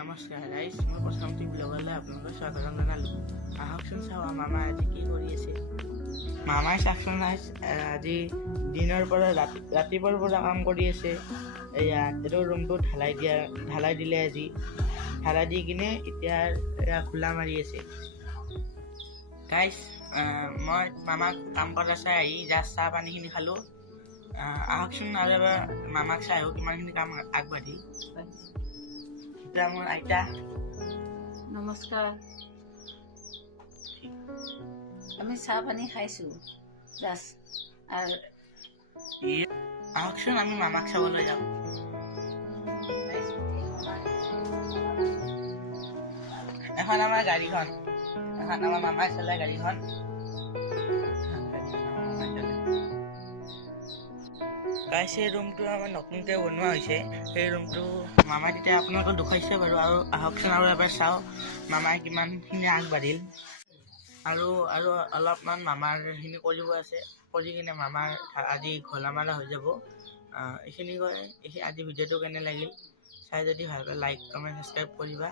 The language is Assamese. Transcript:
নমস্কাৰ গাইজ, মই প্ৰথমতে ব্লগলৈ আপোনালোকক স্বাগতম জনালোঁ। আহকচোন চাওঁ মামা আজি কি কৰি আছে। মামাই চাওকচোন আজি দিনৰ পৰা ৰাতিপুৱাৰ পৰা কাম কৰি আছে। এইটো ৰুমটো ঢালাই দিলে আজি। ঢালাই দি কিনে এতিয়া খোলা মাৰি আছে। গাইজ, মই মামাক কাম কৰা চাই আহি জাষ্ট চাহ পানীখিনি খালোঁ। আহকচোন আৰু এবাৰ মামাক চাই আহোঁ কিমানখিনি কাম আগবাঢ়ি। এতিয়া মোৰ আইতা। নমস্কাৰ। আমি চাহ পানী খাইছো জাষ্ট। আৰু আহকচোন আমি মামাক চাবলৈ যাওঁ। এখন আমাৰ গাড়ীখন, এখন আমাৰ মামাই চলাই গাড়ীখন। সেই ৰুমটো আমাৰ নতুনকৈ বনোৱা হৈছে। সেই ৰুমটো মামাই তেতিয়া আপোনালোকক দেখুৱাইছে বাৰু। আৰু আহকচোন আৰু এবাৰ চাওঁ মামাই কিমানখিনি আগবাঢ়িল। আৰু অলপমান মামাৰ সেইখিনি কৰিব আছে। কৰি কিনে মামাৰ আজি ঘোলা মাৰা হৈ যাব। এইখিনি কয়। আজি ভিডিঅ'টো কেনে লাগিল চাই যদি ভালকৈ লাইক কমেণ্ট ছাবস্ক্ৰাইব কৰিবা।